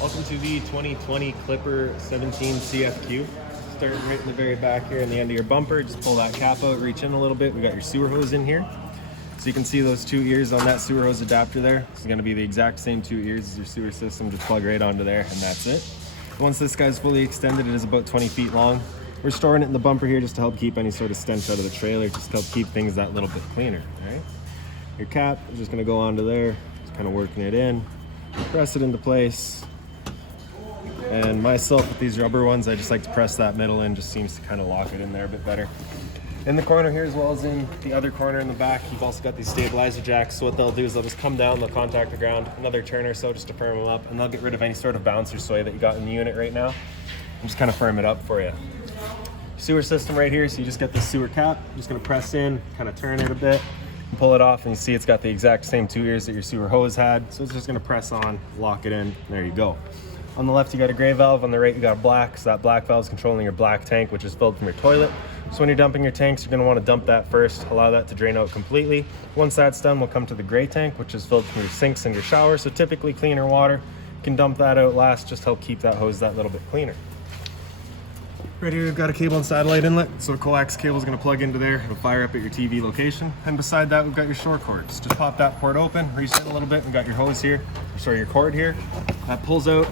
Welcome to the 2020 Clipper 17 CFQ. Starting right in the very back here in the end of your bumper. Just pull that cap out, reach in a little bit. We got your sewer hose in here. So you can see those 2 ears on that sewer hose adapter there. It's going to be the exact same 2 ears as your sewer system. Just plug right onto there and that's it. Once this guy's fully extended, it is about 20 feet long. We're storing it in the bumper here just to help keep any sort of stench out of the trailer, just to help keep things that little bit cleaner, all right? Your cap is just going to go onto there, just kind of working it in. Press it into place. And myself with these rubber ones, I just like to press that middle in, just seems to kind of lock it in there a bit better. In the corner here as well as in the other corner in the back, you've also got these stabilizer jacks. So what they'll do is they'll just come down, they'll contact the ground, another turn or so just to firm them up, and they'll get rid of any sort of bounce or sway that you got in the unit right now, and just kind of firm it up for you. Sewer system right here, so you just get the sewer cap, you're just going to press in, kind of turn it a bit, and pull it off, and you see it's got the exact same 2 ears that your sewer hose had. So it's just going to press on, lock it in, and there you go. On the left you got a gray valve, on the right you got a black, so that black valve is controlling your black tank, which is filled from your toilet. So when you're dumping your tanks, you're going to want to dump that first, allow that to drain out completely. Once that's done, we'll come to the gray tank, which is filled from your sinks and your showers. So typically cleaner water, you can dump that out last, just help keep that hose that little bit cleaner. Right here, we've got a cable and satellite inlet, so a coax cable is going to plug into there. It'll fire up at your TV location. And beside that, we've got your shore cords. Just pop that port open, reach in a little bit, and got your hose here, sorry, your cord here. That pulls out.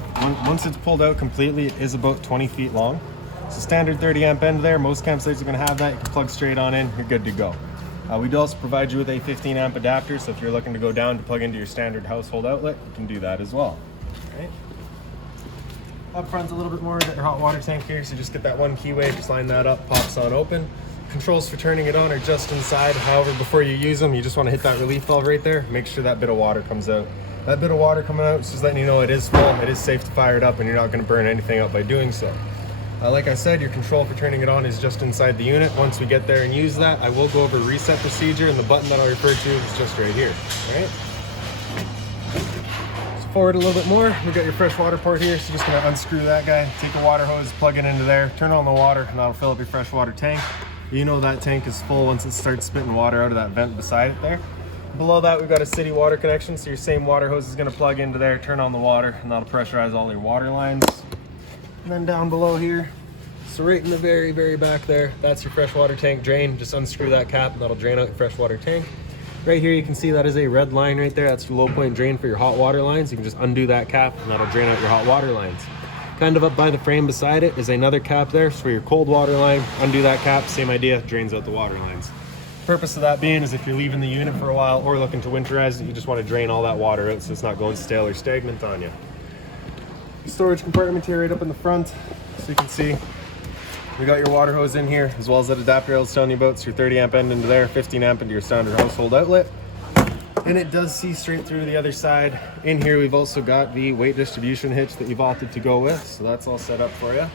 Once it's pulled out completely, it is about 20 feet long. It's a standard 30 amp end there. Most campsites are going to have that. You can plug straight on in, you're good to go. We do also provide you with a 15 amp adapter, so if you're looking to go down to plug into your standard household outlet, you can do that as well. All right. Up front's a little bit more, you got your hot water tank here, so just get that one keyway, just line that up, pops on open. Controls for turning it on are just inside. However, before you use them, you just want to hit that relief valve right there. Make sure that bit of water comes out. That bit of water coming out is just letting you know it is full, it is safe to fire it up, and you're not going to burn anything up by doing so. Like I said, your control for turning it on is just inside the unit. Once we get there and use that, I will go over reset procedure, and the button that I'll refer to is just right here. All right? Forward a little bit more, we've got your fresh water port here, so just gonna unscrew that guy, take a water hose, plug it into there, turn on the water, and that'll fill up your fresh water tank. You know that tank is full once it starts spitting water out of that vent beside it there. Below that, we've got a city water connection, so your same water hose is gonna plug into there, turn on the water, and that'll pressurize all your water lines. And then down below here, so right in the very, very back there, that's your freshwater tank drain. Just unscrew that cap, and that'll drain out your freshwater tank. Right here, you can see that is a red line right there. That's your low point drain for your hot water lines. You can just undo that cap, and that'll drain out your hot water lines. Kind of up by the frame beside it is another cap there. So for your cold water line, undo that cap, same idea, drains out the water lines. The purpose of that being is if you're leaving the unit for a while or looking to winterize it, you just want to drain all that water out so it's not going stale or stagnant on you. Storage compartment here right up in the front, so you can see we got your water hose in here, as well as that adapter I was telling you about. So your 30 amp end into there, 15 amp into your standard household outlet. And it does see straight through to the other side. In here, we've also got the weight distribution hitch that you've opted to go with. So that's all set up for you.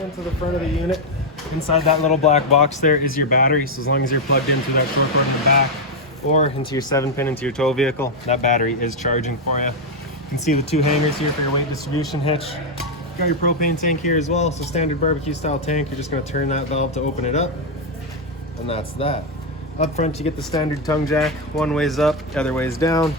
Into the front of the unit. Inside that little black box there is your battery. So as long as you're plugged into that short cord in the back or into your 7-pin into your tow vehicle, that battery is charging for you. You can see the 2 hangers here for your weight distribution hitch. You got your propane tank here as well. So standard barbecue style tank. You're just going to turn that valve to open it up. And that's that. Up front, you get the standard tongue jack. One way's up, the other way's down.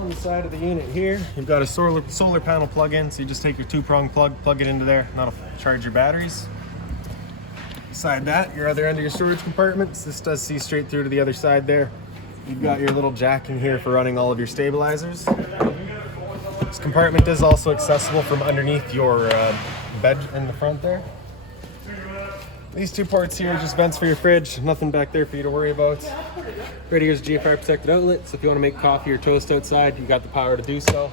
On the side of the unit here, you've got a solar panel plug-in. So you just take your 2-prong plug it into there, and that'll charge your batteries. Beside that, your other end of your storage compartments. This does see straight through to the other side there. You've got your little jack in here for running all of your stabilizers. This compartment is also accessible from underneath your bed in the front there. These 2 ports here are just vents for your fridge, nothing back there for you to worry about. Right here is GFI protected outlet, so if you want to make coffee or toast outside, you got the power to do so.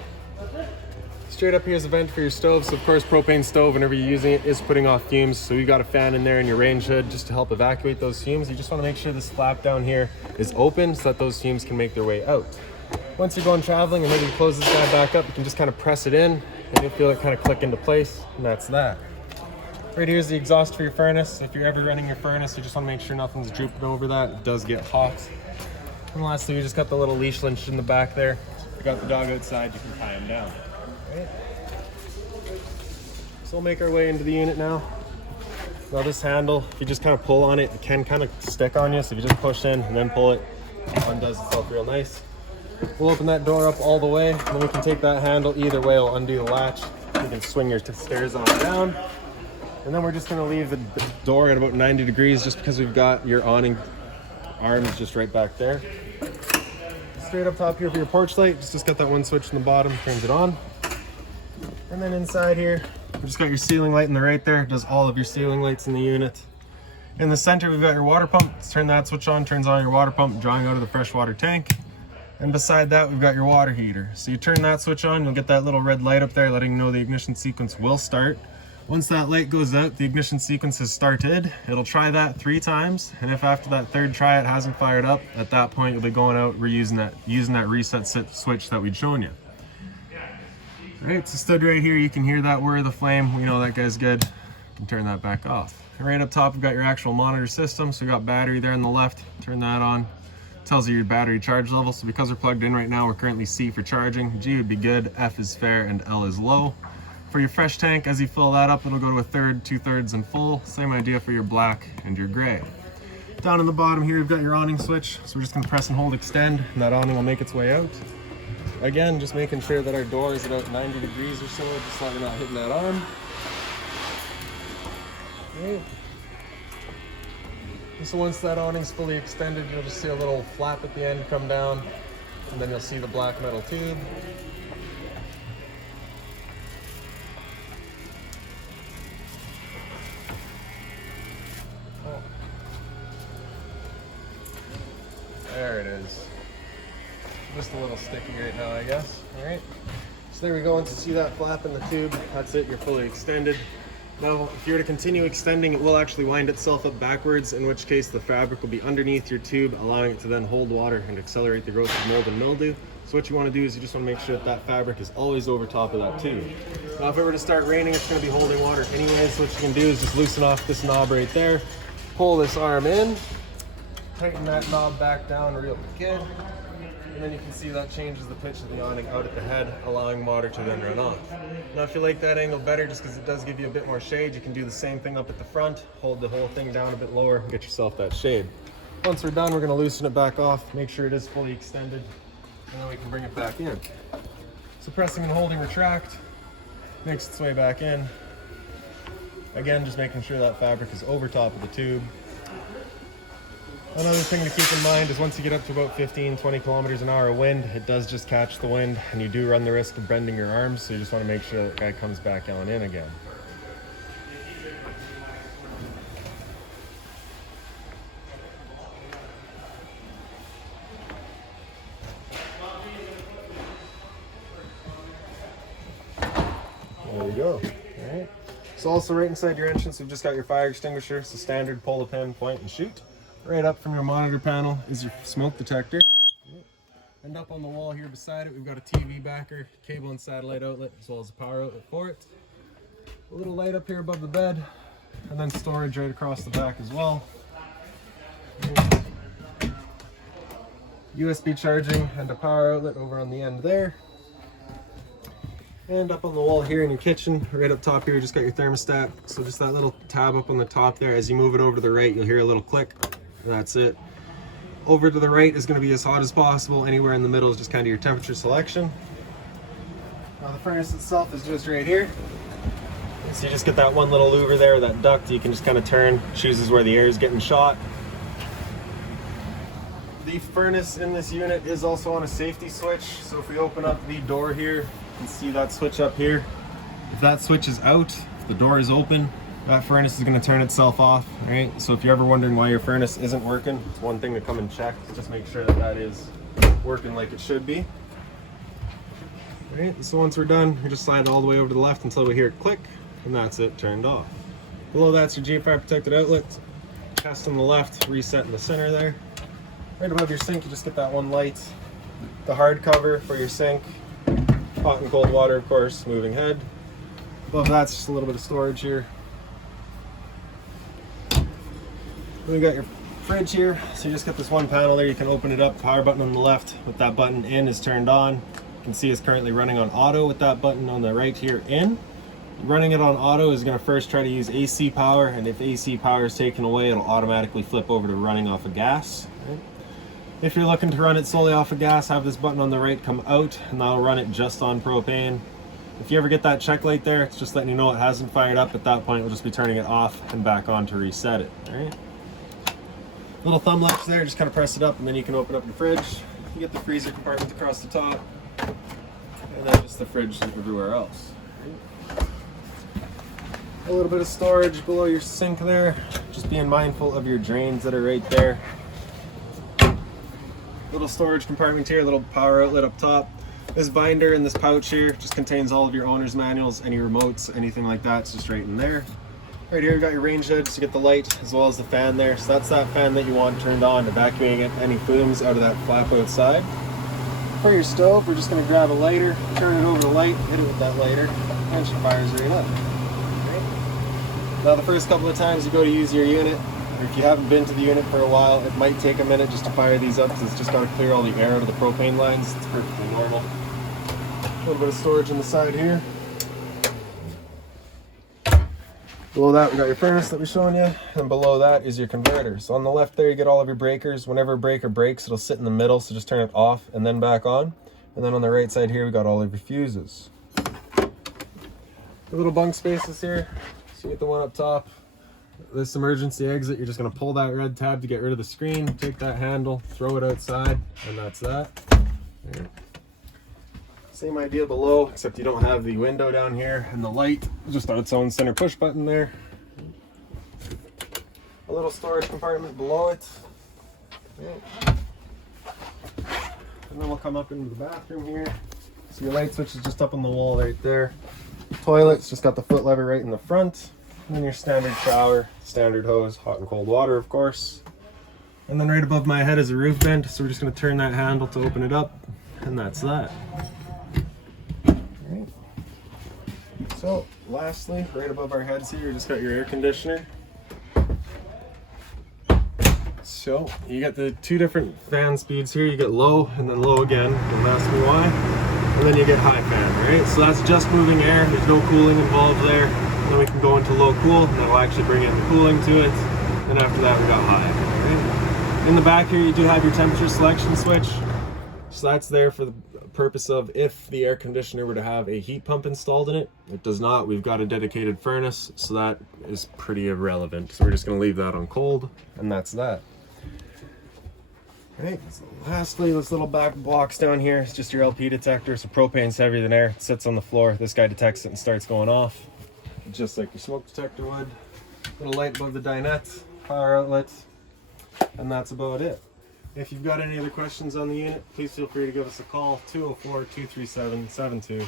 Straight up here is a vent for your stove, so of course propane stove, whenever you're using it, is putting off fumes, so you got a fan in there in your range hood just to help evacuate those fumes. You just want to make sure this flap down here is open so that those fumes can make their way out. Once you're going traveling and ready to close this guy back up, you can just kind of press it in and you'll feel it kind of click into place, and that's that. Right here is the exhaust for your furnace. If you're ever running your furnace, you just want to make sure nothing's drooping over that. It does get hot. And lastly, we just got the little leash lynch in the back there. If you got the dog outside, you can tie him down. Right. So we'll make our way into the unit now. Now this handle, if you just kind of pull on it, it can kind of stick on you. So if you just push in and then pull it, it undoes itself real nice. We'll open that door up all the way, and then we can take that handle either way. We'll undo the latch. You can swing your stairs on down. And then we're just gonna leave the door at about 90 degrees just because we've got your awning arms just right back there. Straight up top here for your porch light, just got that one switch in the bottom, turns it on. And then inside here, we just got your ceiling light in the right there, does all of your ceiling lights in the unit. In the center, we've got your water pump. Let's turn that switch on, turns on your water pump, drawing out of the freshwater tank. And beside that, we've got your water heater. So you turn that switch on, you'll get that little red light up there letting you know the ignition sequence will start. Once that light goes out, the ignition sequence has started. It'll try that 3 times, and if after that 3rd try it hasn't fired up, at that point you'll be going out using that reset switch that we'd shown you. Right, so stood right here, you can hear that whir of the flame. We know that guy's good. You can turn that back off. And right up top, we've got your actual monitor system. So we got battery there on the left. Turn that on. Tells you your battery charge level. So because we're plugged in right now, we're currently C for charging. G would be good, F is fair, and L is low. For your fresh tank, as you fill that up, it'll go to 1/3, 2/3, and full. Same idea for your black and your gray. Down in the bottom here, you've got your awning switch. So we're just gonna press and hold extend, and that awning will make its way out. Again, just making sure that our door is about 90 degrees or so, just so we're not hitting that arm. Okay. So once that awning's fully extended, you'll just see a little flap at the end come down, and then you'll see the black metal tube. There it is. Just a little sticky right now, I guess. All right. So there we go. Once you see that flap in the tube, that's it. You're fully extended. Now, if you were to continue extending, it will actually wind itself up backwards, in which case the fabric will be underneath your tube, allowing it to then hold water and accelerate the growth of mold and mildew. So what you want to do is you just want to make sure that that fabric is always over top of that tube. Now, if it were to start raining, it's going to be holding water anyways. So what you can do is just loosen off this knob right there, pull this arm in, tighten that knob back down real good, and then you can see that changes the pitch of the awning out at the head, allowing water to then run off. Now if you like that angle better, just because it does give you a bit more shade, you can do the same thing up at the front, hold the whole thing down a bit lower, and get yourself that shade. Once we're done, we're going to loosen it back off, make sure it is fully extended, and then we can bring it back in. So pressing and holding retract, makes its way back in. Again, just making sure that fabric is over top of the tube. Another thing to keep in mind is once you get up to about 15-20 kilometers an hour of wind, it does just catch the wind, and you do run the risk of bending your arms, so you just want to make sure that guy comes back on in again. There we go. All right. So also right inside your entrance, we've just got your fire extinguisher. So standard, pull the pin, point, and shoot. Right up from your monitor panel is your smoke detector. And up on the wall here beside it, we've got a TV backer, cable and satellite outlet, as well as a power outlet for it. A little light up here above the bed, and then storage right across the back as well. USB charging and a power outlet over on the end there. And up on the wall here in your kitchen, right up top here, you just got your thermostat. So just that little tab up on the top there, as you move it over to the right, you'll hear a little click. That's it. Over to the right is going to be as hot as possible. Anywhere in the middle is just kind of your temperature selection. Now the furnace itself is just right here. So you just get that one little louver there, that duct, you can just kind of turn, chooses where the air is getting shot. The furnace in this unit is also on a safety switch. So if we open up the door here, you can see that switch up here. If that switch is out, if the door is open, that furnace is going to turn itself off, right? So if you're ever wondering why your furnace isn't working, it's one thing to come and check. Just make sure that that is working like it should be. Right, so once we're done, we just slide it all the way over to the left until we hear it click, and that's it turned off. Below that's your G5 protected outlet. Test on the left, reset in the center there. Right above your sink, you just get that one light. The hard cover for your sink. Hot and cold water, of course, moving head. Above that's just a little bit of storage here. We got your fridge here, so you just get this one panel there. You can open it up, power button on the left with that button in is turned on. You can see it's currently running on auto with that button on the right here in. Running it on auto is going to first try to use AC power, and if AC power is taken away, it'll automatically flip over to running off of gas. Right? If you're looking to run it solely off of gas, have this button on the right come out, and that'll run it just on propane. If you ever get that check light there, it's just letting you know it hasn't fired up. At that point, we'll just be turning it off and back on to reset it. All right. Little thumb latch there, just kind of press it up, and then you can open up your fridge. You get the freezer compartment across the top, and then just the fridge everywhere else. A little bit of storage below your sink there. Just being mindful of your drains that are right there. Little storage compartment here, little power outlet up top. This binder in this pouch here just contains all of your owner's manuals, any remotes, anything like that. It's just right in there. Right here, you got your range hood to get the light as well as the fan there. So that's that fan that you want turned on, evacuating any fumes out of that flap outside. For your stove, we're just going to grab a lighter, turn it over the light, hit it with that lighter, and she fires right up. Now the first couple of times you go to use your unit, or if you haven't been to the unit for a while, it might take a minute just to fire these up because it's just got to clear all the air out of the propane lines. It's perfectly normal. A little bit of storage on the side here. Below that we got your furnace that we're showing you, and below that is your converter. So on the left there you get all of your breakers. Whenever a breaker breaks, it'll sit in the middle, so just turn it off and then back on. And then on the right side here we got all of your fuses. The little bunk spaces here. So you get the one up top. This emergency exit, you're just going to pull that red tab to get rid of the screen, take that handle, throw it outside, and that's that. There. Same idea below, except you don't have the window down here, and the light just on its own center push button there. A little storage compartment below it. Okay. And then we'll come up into the bathroom here. So your light switch is just up on the wall right there. Toilet's just got the foot lever right in the front. And then your standard shower, standard hose, hot and cold water, of course. And then right above my head is a roof vent, so we're just going to turn that handle to open it up, and that's that. Alright. So, lastly, right above our heads here, you just got your air conditioner. So, you got the two different fan speeds here. You get low and then low again. Don't ask me why. And then you get high fan, right? So that's just moving air. There's no cooling involved there. Then we can go into low cool, and that'll actually bring in the cooling to it. And after that, we got high. Right? In the back here, you do have your temperature selection switch. So that's there for the purpose of if the air conditioner were to have a heat pump installed in it. It does not. We've got a dedicated furnace, so that is pretty irrelevant. So we're just going to leave that on cold, and that's that. Right, so lastly, this little back box down here is just your LP detector. So propane's heavier than air. It sits on the floor. This guy detects it and starts going off, just like your smoke detector would. Little light above the dinette, power outlet, and that's about it. If you've got any other questions on the unit, please feel free to give us a call, 204-237-7272.